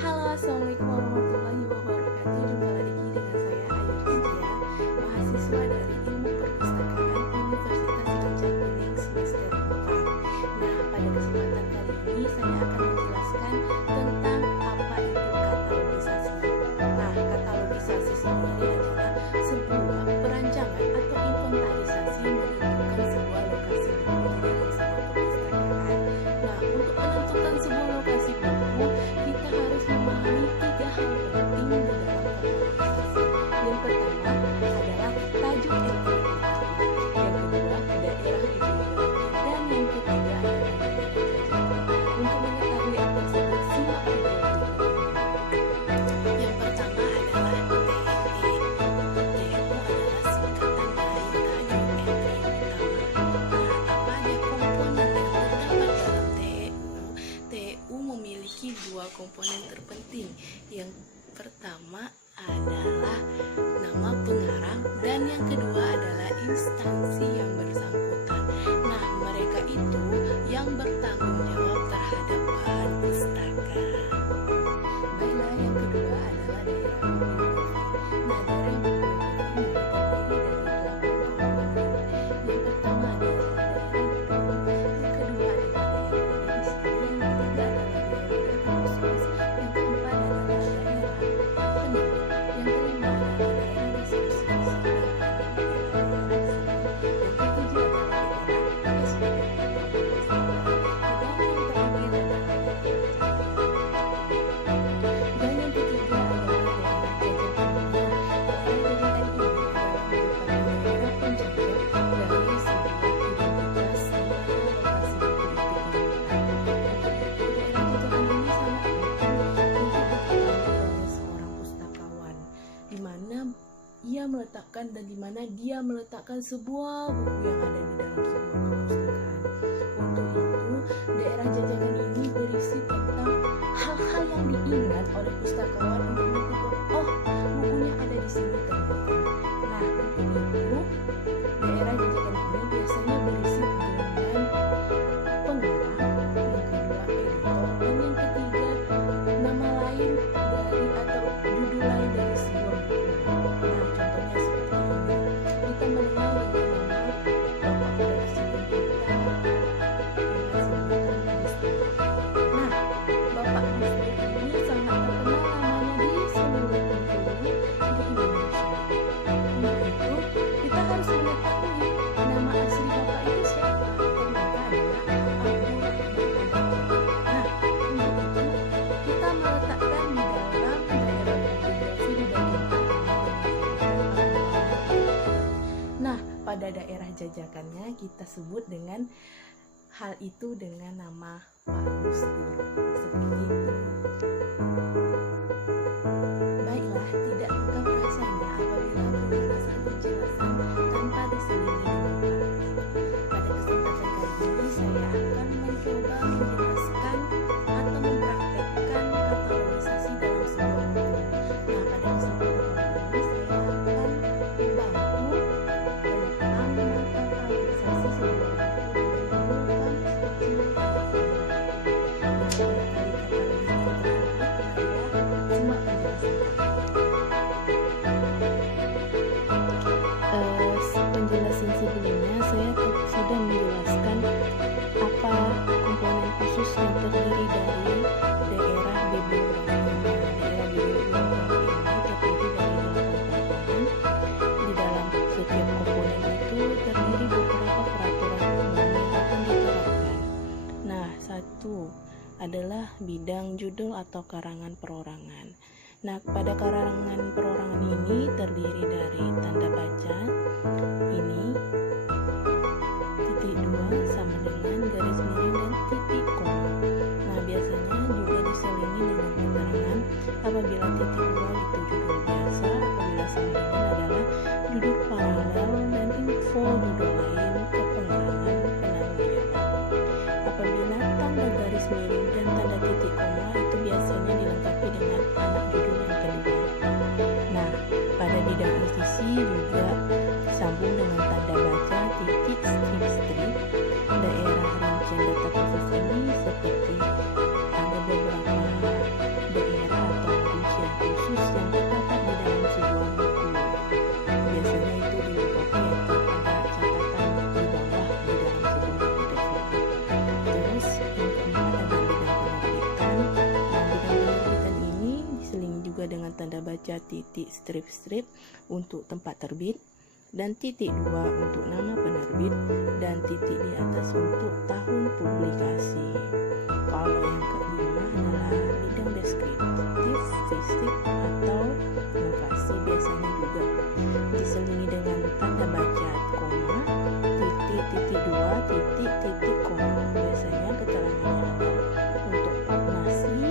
Halo, assalamualaikum warahmatullahi wabarakatuh. Jumpa lagi dengan saya Ayu Rizkia, mahasiswa dari Ilmu Perpustakaan Universitas Gajah Kuning semester 4. Nah, pada kesempatan kali ini saya akan menjelaskan tentang apa itu katalogisasi. Nah, katalogisasi sendiri adalah sebuah perancangan atau inventarisasi menentukan sebuah lokasi buku di dalam sebuah perpustakaan. Nah, untuk menentukan sebuah lokasi buku, kita harus memahami tiga hal penting di dalam katalogisasi. Yang pertama adalah tajuk entry buku, yang kedua daerah bibliografi, dan yang ketiga adalah daerah jajakan. Untuk mengetahui hal tersebut, simak video berikut ini. Yang pertama adalah TNT. TNU adalah singkatan dari tajuk entry utama. Nah, apa aja komponen yang terdapat dalam TNU? TNU memiliki dua komponen terpenting. Yang pertama adalah nama pengarang dan yang kedua adalah instansi yang bersangkutan. Nah, mereka itu yang bertanggung jawab terhadap bahan pustaka. Baiklah, yang kedua adalah daerah bibliografi. Nah, daerah bibliografi ini terdiri dari 8 komponen. Yang pertama adalah daerah gedung, yang kedua adalah daerah edisi, yang ketiga adalah daerah khusus, yang keempat adalah daerah penerbit, yang kelima adalah daerah diskusi, yang keenam adalah daerah seni, yang ketujuh adalah daerah SPM atau perpustakaan, dan yang terakhir adalah daerah dan yang ketiga adalah daerah jajakan. Daerah jajakan ini adalah merupakan daerah penjaga dari sebuah identitas di mana lokasi buku itu ditemukan. Untuk itu, daerah jajakan ini sangat penting untuk diketahui oleh seorang pustakawan, di mana ia meletakkan dan di mana dia meletakkan sebuah buku yang ada di dalam sebuah perpustakaan. Untuk itu, daerah jajakan ini berisi tentang hal-hal yang diingat oleh pustakawan untuk mengetahui, oh, bukunya ada di sini ternyata. Nah, untuk itu, daerah jajakan ini biasanya berisi dengan pengarang, yang kedua editor, dan yang ketiga nama lain dari atau judul lain dari sebuah buku. Nah, contohnya seperti ini. Kita mengenal dengan nama Bapak Presiden kita dengan sebutan Gus Dur. Nah, Bapak Gus Dur ini sangat terkenal namanya di seluruh penjuru di Indonesia. Untuk itu, kita harus mengetahui nama asli Bapak itu siapa. Ternyata adalah Abdul Rahman Adawi. Nah, untuk itu, kita meletakkan di dalam daerah bibliografi di bagian pertama dengan Abdul Rahman. Nah, pada daerah jajakannya kita sebut dengan hal itu dengan nama Pak Gus Dur. Seperti itu. Baiklah, tidak lengkap rasanya apabila penjelasan tanpa diselingi dengan praktik. Pada kesempatan kali ini saya akan mencoba menjelaskan atau mempraktekkan katalogisasi dalam sebuah buku. Nah, pada kesempatan kali ini saya akan membantu tentang mengkatalogisasi sebuah buku dengan menggunakan instruksi katalogi. Untuk mengetahui katalogisasi tersebut, marilah simak penjelasan. Penjelasan sebelumnya saya sudah menjelaskan apa komponen khusus yang terdiri dari daerah bibliografi. Daerah bibliografi ini terdiri dari 8 komponen. Di dalam setiap komponen itu terdiri beberapa peraturan umum yang akan diterapkan. Nah, satu adalah bidang judul atau karangan perorangan. Nah, pada karangan perorangan ini terdiri dari tanda baca, ini titik 2 sama dengan garis miring dan titik koma. Nah, biasanya juga diselingi dengan keterangan apabila titik 2 itu judul biasa, apabila sama dengan adalah judul paralel dan info judul lain kepengerangan penanggung jawab. Apabila tanda garis miring dan tanda titik koma itu biasanya dilengkapi dengan anak judul yang kedua. Nah, pada bidang isi juga sambung dengan tanda baca, titik, strip, daerah rincian data khusus ini seperti ada beberapa daerah baca titik strip untuk tempat terbit, dan titik 2 untuk nama penerbit, dan titik di atas untuk tahun publikasi. Kalau yang kelima adalah bidang deskriptif fisik atau lokasi, biasanya juga diselingi dengan tanda baca koma, titik 2, titik koma. Biasanya keterangannya ada untuk paginasi,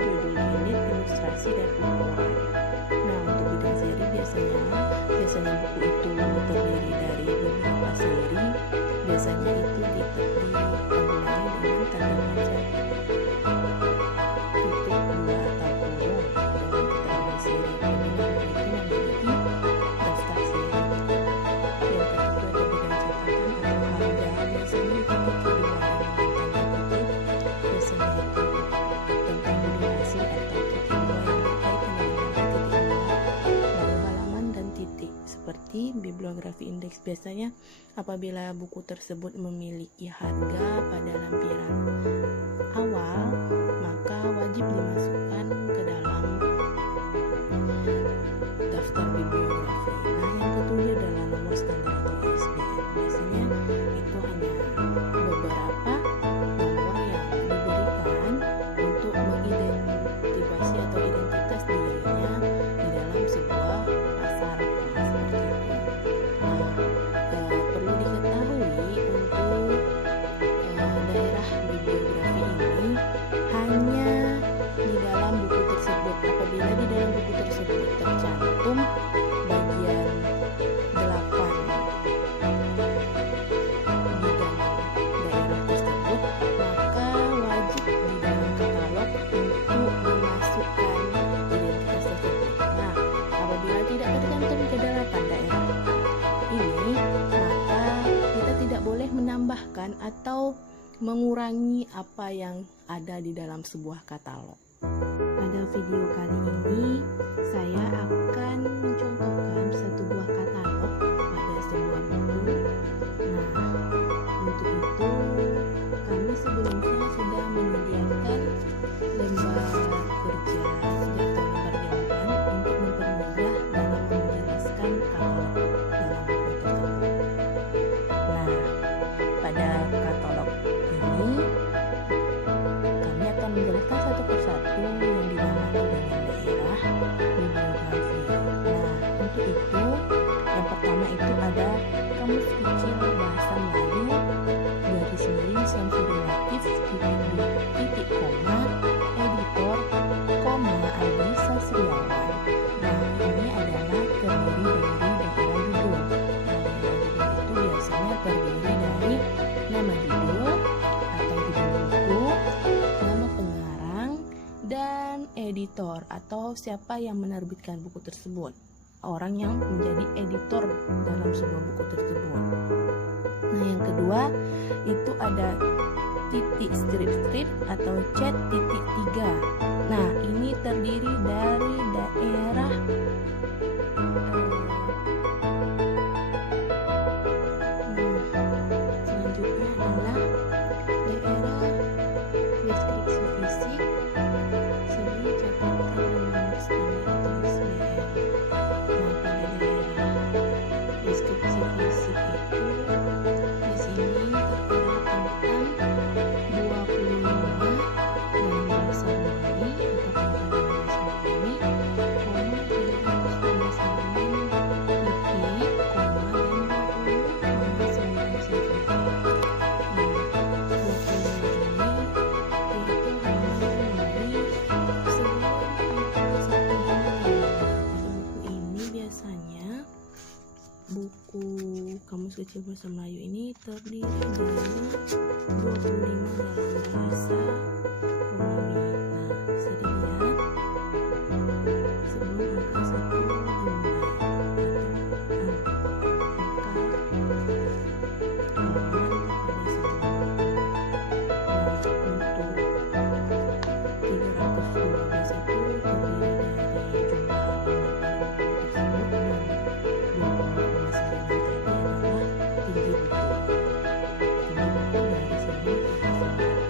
judul unit, ilustrasi, dan ukuran. Nah, untuk bidang seri biasanya buku itu terdiri dari beberapa seri. Biasanya itu ditandai dengan tanda baca tutup 2 atau kurung dengan keterangan seri. Bidang itu memiliki daftar seri. Yang ketiga ada bidang catatan atau harga. Biasanya itu kedua dengan tanda kutip. Biasanya itu tentang durasi atau titik 2 yang berkaitan dengan titik 2, lalu halaman dan titik. Seperti bibliografi indeks, biasanya apabila buku tersebut memiliki harga pada lampiran awal, maka wajib dimasukkan ke dalam daftar bibliografi. Nah, yang ketujuh adalah nomor standar atau ISBN. Biasanya itu hanya beberapa nomor yang diberikan untuk mengidentifikasi atau identitas dirinya di dalam sebuah pasar. Seperti itu. Nah, perlu diketahui untuk daerah bibliografi ini hanya di dalam buku tersebut. Apabila di dalam buku tersebut tercantum bagian 8 bidang daerah tersebut, maka wajib di dalam katalog untuk memasukkan identitas tersebut. Nah, apabila tidak tercantum ke 8 daerah ini, maka kita tidak boleh menambahkan atau mengurangi apa yang ada di dalam sebuah katalog. Pada video kali ini, saya akan mencontohkan satu buah katalog pada sebuah buku. Nah, untuk itu kami sebelumnya sudah menyediakan lembar kerja atau lembar jawaban untuk mempermudah dalam menjelaskan katalog dalam buku tersebut. Nah, pada katalog ini kami akan menjelaskan satu persatu yang dinamakan dengan daerah bibliografi. Nah, untuk itu yang pertama itu ada kamus kecil bahasa Melayu garis miring sensu relatif titik koma editor koma Adi Sasriawan. Nah, ini adalah terdiri dari daerah judul. Nah, daerah judul itu biasanya terdiri dari nama judul atau judul buku, nama pengarang, dan editor atau siapa yang menerbitkan buku tersebut, orang yang menjadi editor dalam sebuah buku tersebut. Nah, yang kedua itu ada titik strip atau chat titik 3. Nah, ini terdiri dari daerah selanjutnya adalah daerah deskripsi fisik, seri catatan dan nomor standar atau ISBN. Nah, pada daerah deskripsi fisik itu di sini tertera tentang 25 dalam bahasa Melayu atau pengetahuan bahasa Melayu, koma 316 halaman, titik, koma, dan 20,9 cm. Nah, 20 ini yaitu halaman dari sebelum atau 1 halaman. Pada buku ini biasanya buku Kamus Kecil Bahasa Melayu ini terdiri dari 25 dalam bahasa Romawi. Nah, bisa dilihat sebelum angka 1 dimulai atau angka halaman pada sebelum. Nah, untuk 312 itu terdiri dari jumlah halaman pada buku tersebut, dan 20,9 tadi adalah tinggi buku. Tinggi buku dari sini ke sini itu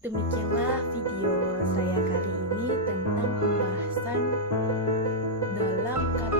Demikianlah video saya kali ini tentang pembahasan dalam kata